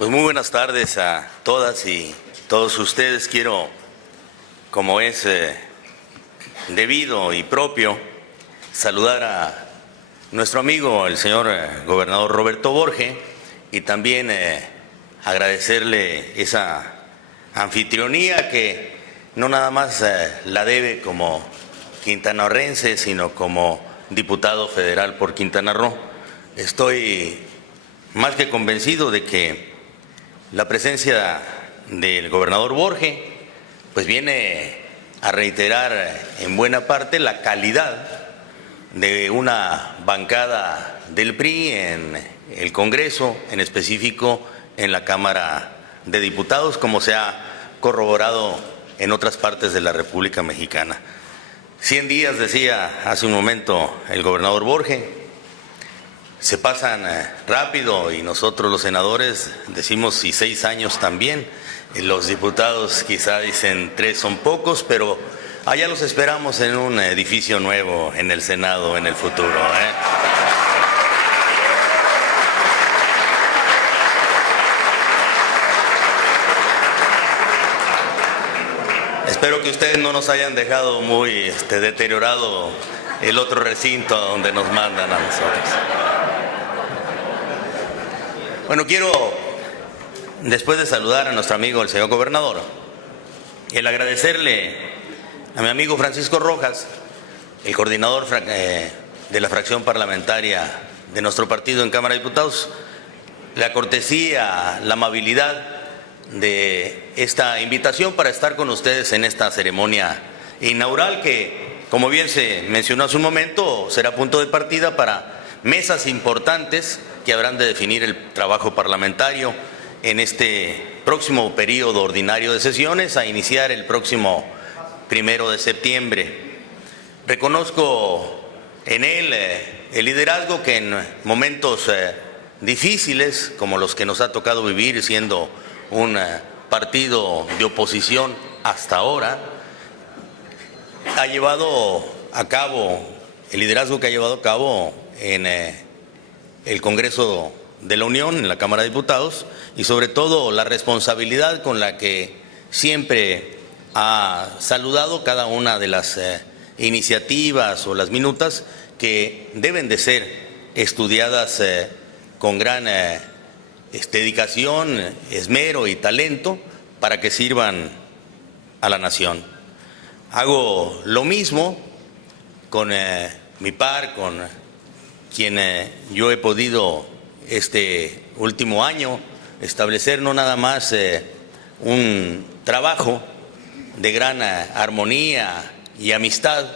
Pues muy buenas tardes a todas y todos ustedes. Quiero, como es debido y propio, saludar a nuestro amigo, el señor gobernador Roberto Borge, y también agradecerle esa anfitrionía que no nada más la debe como quintanarroense, sino como diputado federal por Quintana Roo. Estoy más que convencido de que la presencia del gobernador Borge pues viene a reiterar en buena parte la calidad de una bancada del PRI en el Congreso, en específico en la Cámara de Diputados, como se ha corroborado en otras partes de la República Mexicana. 100 días, decía hace un momento el gobernador Borge, se pasan rápido, y nosotros los senadores decimos y 6 años también. Los diputados quizá dicen 3 son pocos, pero allá los esperamos en un edificio nuevo en el Senado en el futuro. Espero que ustedes no nos hayan dejado muy deteriorado el otro recinto a donde nos mandan a nosotros. Bueno, quiero, después de saludar a nuestro amigo el señor gobernador, el agradecerle a mi amigo Francisco Rojas, el coordinador de la fracción parlamentaria de nuestro partido en Cámara de Diputados, la cortesía, la amabilidad de esta invitación para estar con ustedes en esta ceremonia inaugural que, como bien se mencionó hace un momento, será punto de partida para mesas importantes que habrán de definir el trabajo parlamentario en este próximo periodo ordinario de sesiones a iniciar el próximo 1 de septiembre. Reconozco en él el liderazgo que en momentos difíciles como los que nos ha tocado vivir siendo un partido de oposición hasta ahora, ha llevado a cabo, el liderazgo que ha llevado a cabo en el Congreso de la Unión, en la Cámara de Diputados, y sobre todo la responsabilidad con la que siempre ha saludado cada una de las iniciativas o las minutas que deben de ser estudiadas con gran dedicación, esmero y talento para que sirvan a la nación. Hago lo mismo con mi par, con quien yo he podido este último año establecer no nada más un trabajo de gran armonía y amistad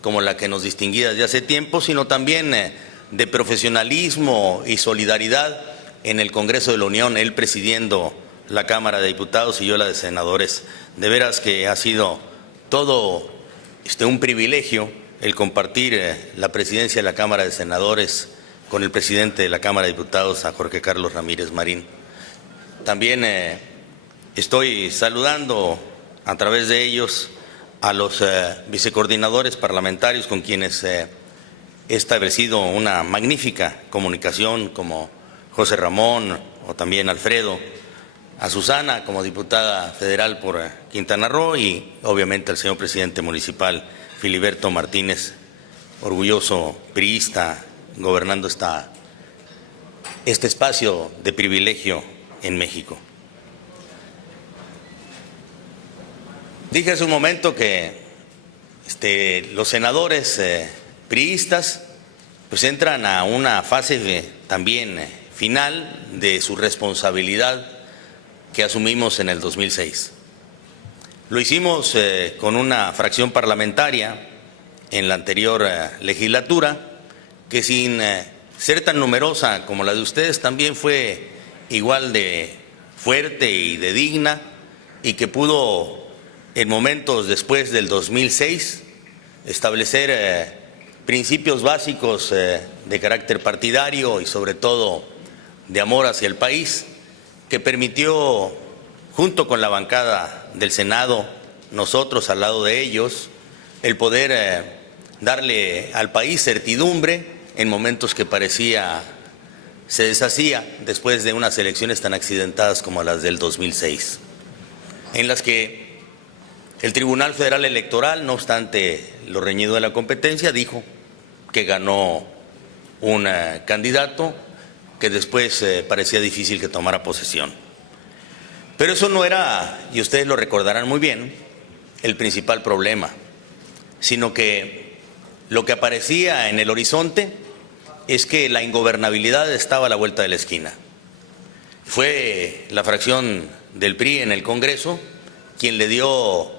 como la que nos distinguía desde hace tiempo, sino también de profesionalismo y solidaridad en el Congreso de la Unión, él presidiendo la Cámara de Diputados y yo la de Senadores. De veras que ha sido todo un privilegio el compartir la presidencia de la Cámara de Senadores con el presidente de la Cámara de Diputados, a Jorge Carlos Ramírez Marín. También estoy saludando a través de ellos a los vicecoordinadores parlamentarios con quienes he establecido una magnífica comunicación, como José Ramón o también Alfredo, a Susana como diputada federal por Quintana Roo y obviamente al señor presidente municipal Filiberto Martínez, orgulloso priista, gobernando este espacio de privilegio en México. Dije hace un momento que los senadores priistas pues entran a una fase también final de su responsabilidad que asumimos en el 2006. Lo hicimos con una fracción parlamentaria en la anterior legislatura que, sin ser tan numerosa como la de ustedes, también fue igual de fuerte y de digna, y que pudo en momentos después del 2006 establecer principios básicos de carácter partidario y sobre todo de amor hacia el país, que permitió, junto con la bancada del Senado, nosotros al lado de ellos, el poder darle al país certidumbre en momentos que parecía se deshacía después de unas elecciones tan accidentadas como las del 2006, en las que el Tribunal Federal Electoral, no obstante lo reñido de la competencia, dijo que ganó un candidato que después parecía difícil que tomara posesión. Pero eso no era, y ustedes lo recordarán muy bien, el principal problema, sino que lo que aparecía en el horizonte es que la ingobernabilidad estaba a la vuelta de la esquina. Fue la fracción del PRI en el Congreso quien le dio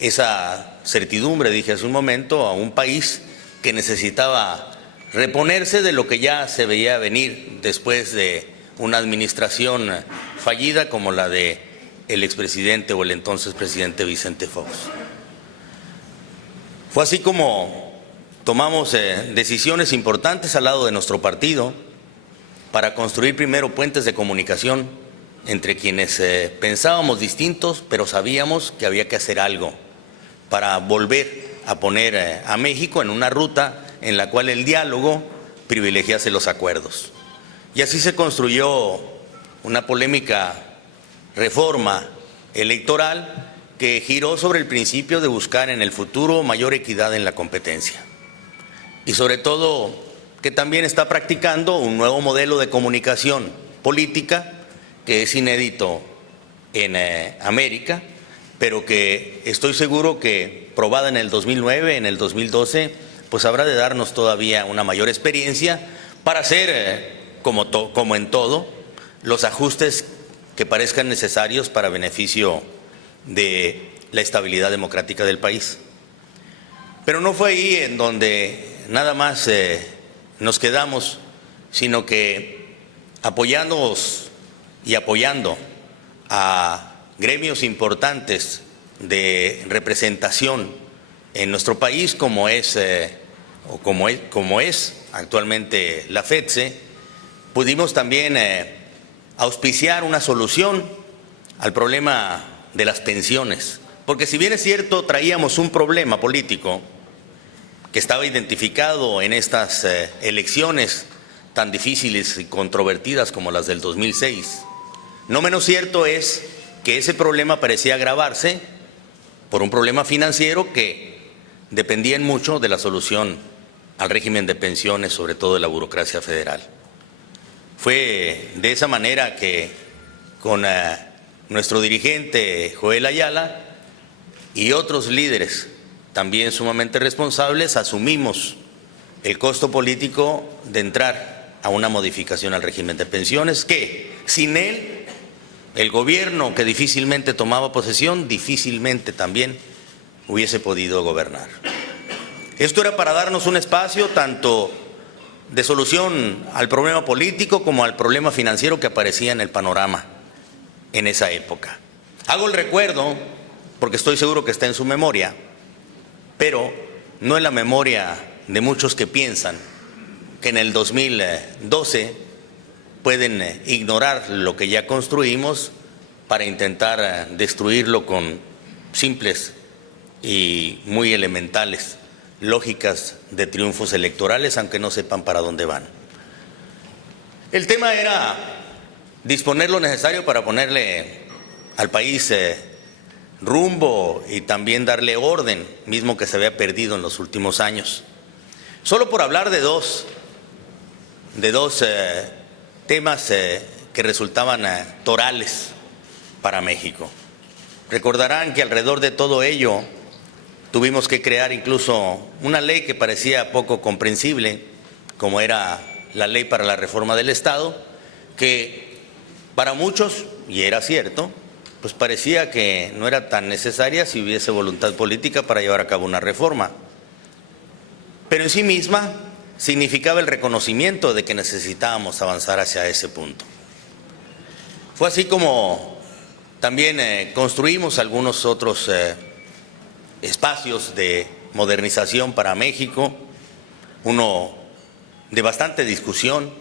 esa certidumbre, dije hace un momento, a un país que necesitaba reponerse de lo que ya se veía venir después de una administración fallida como la de el expresidente o el entonces presidente Vicente Fox. Fue así como tomamos decisiones importantes al lado de nuestro partido para construir primero puentes de comunicación entre quienes pensábamos distintos, pero sabíamos que había que hacer algo para volver a poner a México en una ruta en la cual el diálogo privilegiase los acuerdos. Y así se construyó una polémica reforma electoral que giró sobre el principio de buscar en el futuro mayor equidad en la competencia. Y sobre todo que también está practicando un nuevo modelo de comunicación política que es inédito en América, pero que estoy seguro que probada en el 2009, en el 2012, pues habrá de darnos todavía una mayor experiencia para hacer, como en todo, los ajustes que parezcan necesarios para beneficio de la estabilidad democrática del país. Pero no fue ahí en donde nada más nos quedamos, sino que apoyándonos y apoyando a gremios importantes de representación en nuestro país, como es actualmente la FETSE, pudimos también auspiciar una solución al problema de las pensiones. Porque si bien es cierto, traíamos un problema político que estaba identificado en estas elecciones tan difíciles y controvertidas como las del 2006, no menos cierto es que ese problema parecía agravarse por un problema financiero que dependía mucho de la solución al régimen de pensiones, sobre todo de la burocracia federal. Fue de esa manera que con nuestro dirigente Joel Ayala y otros líderes también sumamente responsables asumimos el costo político de entrar a una modificación al régimen de pensiones que sin él el gobierno que difícilmente tomaba posesión difícilmente también hubiese podido gobernar. Esto era para darnos un espacio tanto de solución al problema político como al problema financiero que aparecía en el panorama en esa época. Hago el recuerdo, porque estoy seguro que está en su memoria, pero no en la memoria de muchos que piensan que en el 2012 pueden ignorar lo que ya construimos para intentar destruirlo con simples y muy elementales lógicas de triunfos electorales, aunque no sepan para dónde van. El tema era disponer lo necesario para ponerle al país rumbo y también darle orden, mismo que se había perdido en los últimos años. Solo por hablar de dos temas que resultaban torales para México. Recordarán que alrededor de todo ello tuvimos que crear incluso una ley que parecía poco comprensible, como era la Ley para la Reforma del Estado, que para muchos, y era cierto, pues parecía que no era tan necesaria si hubiese voluntad política para llevar a cabo una reforma. Pero en sí misma significaba el reconocimiento de que necesitábamos avanzar hacia ese punto. Fue así como también construimos algunos otros espacios de modernización para México, uno de bastante discusión,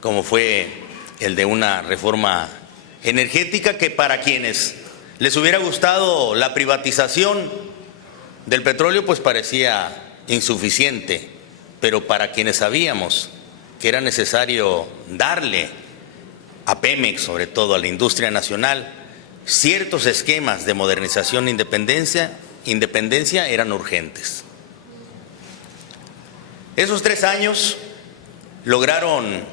como fue el de una reforma energética que para quienes les hubiera gustado la privatización del petróleo pues parecía insuficiente, pero para quienes sabíamos que era necesario darle a Pemex, sobre todo a la industria nacional, ciertos esquemas de modernización e independencia eran urgentes. Esos 3 años lograron,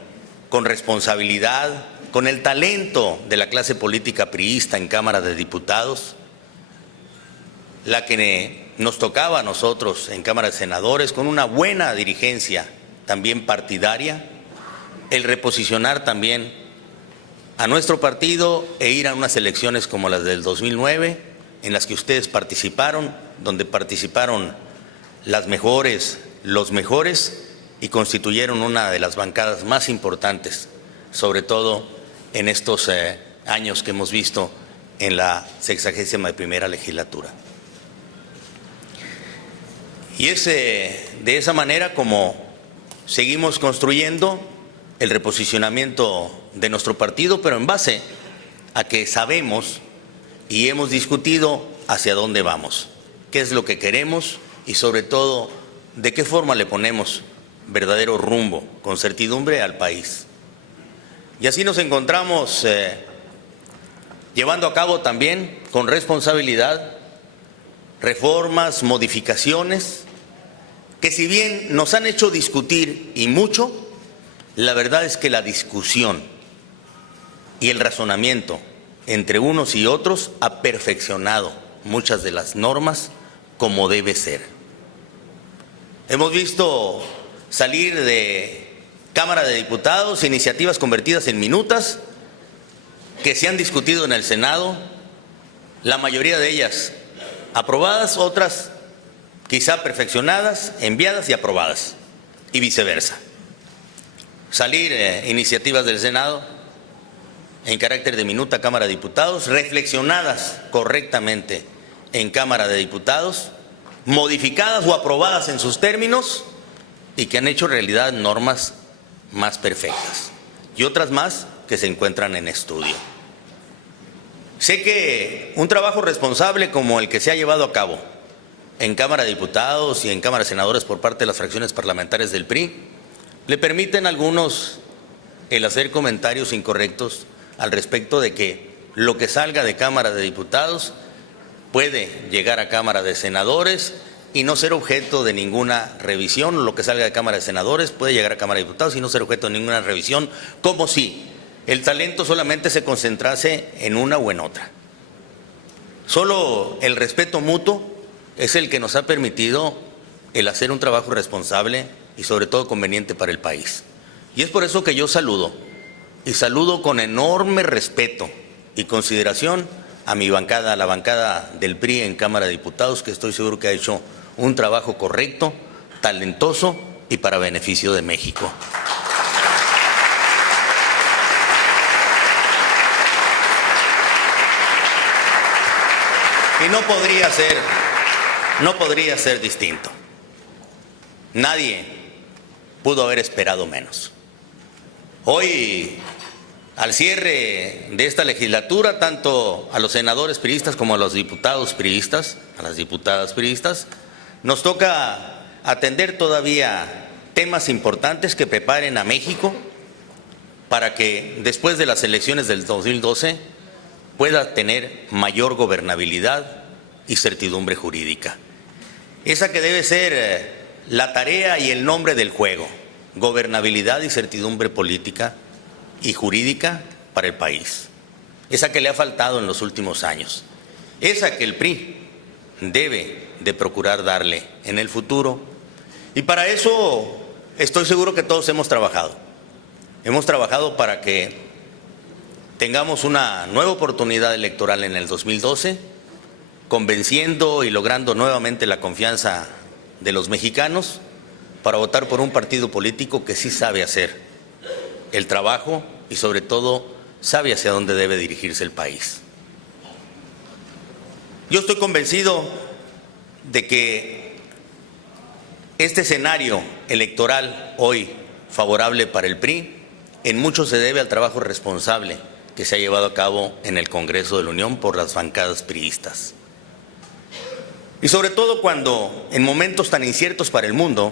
con responsabilidad, con el talento de la clase política priista en Cámara de Diputados, la que nos tocaba a nosotros en Cámara de Senadores, con una buena dirigencia también partidaria, el reposicionar también a nuestro partido e ir a unas elecciones como las del 2009, en las que ustedes participaron, donde participaron las mejores, los mejores, y constituyeron una de las bancadas más importantes, sobre todo en estos años que hemos visto en la 61ª legislatura. Y es de esa manera como seguimos construyendo el reposicionamiento de nuestro partido, pero en base a que sabemos y hemos discutido hacia dónde vamos, qué es lo que queremos y sobre todo de qué forma le ponemos verdadero rumbo, con certidumbre al país. Y así nos encontramos llevando a cabo también con responsabilidad reformas, modificaciones, que si bien nos han hecho discutir y mucho, la verdad es que la discusión y el razonamiento entre unos y otros ha perfeccionado muchas de las normas como debe ser. Hemos visto salir de Cámara de Diputados iniciativas convertidas en minutas que se han discutido en el Senado, la mayoría de ellas aprobadas, otras quizá perfeccionadas, enviadas y aprobadas, y viceversa. Salir iniciativas del Senado en carácter de minuta a Cámara de Diputados, reflexionadas correctamente en Cámara de Diputados, modificadas o aprobadas en sus términos y que han hecho realidad normas más perfectas y otras más que se encuentran en estudio. Sé que un trabajo responsable como el que se ha llevado a cabo en Cámara de Diputados y en Cámara de Senadores por parte de las fracciones parlamentarias del PRI le permiten a algunos el hacer comentarios incorrectos al respecto de que lo que salga de Cámara de Diputados puede llegar a Cámara de Senadores y no ser objeto de ninguna revisión. Lo que salga de Cámara de Senadores puede llegar a Cámara de Diputados y no ser objeto de ninguna revisión, como si el talento solamente se concentrase en una o en otra. Solo el respeto mutuo es el que nos ha permitido el hacer un trabajo responsable y sobre todo conveniente para el país. Y es por eso que yo saludo, y saludo con enorme respeto y consideración a mi bancada, a la bancada del PRI en Cámara de Diputados, que estoy seguro que ha hecho un trabajo correcto, talentoso y para beneficio de México. Y no podría ser distinto. Nadie pudo haber esperado menos. Hoy, al cierre de esta legislatura, tanto a los senadores priistas como a los diputados priistas, a las diputadas priistas, nos toca atender todavía temas importantes que preparen a México para que después de las elecciones del 2012 pueda tener mayor gobernabilidad y certidumbre jurídica. Esa que debe ser la tarea y el nombre del juego: gobernabilidad y certidumbre política y jurídica para el país. Esa que le ha faltado en los últimos años. Esa que el PRI debe de procurar darle en el futuro. Y para eso estoy seguro que todos hemos trabajado. Hemos trabajado para que tengamos una nueva oportunidad electoral en el 2012, convenciendo y logrando nuevamente la confianza de los mexicanos para votar por un partido político que sí sabe hacer el trabajo y sobre todo sabe hacia dónde debe dirigirse el país. Yo estoy convencido de que este escenario electoral hoy favorable para el PRI en mucho se debe al trabajo responsable que se ha llevado a cabo en el Congreso de la Unión por las bancadas priistas. Y sobre todo cuando en momentos tan inciertos para el mundo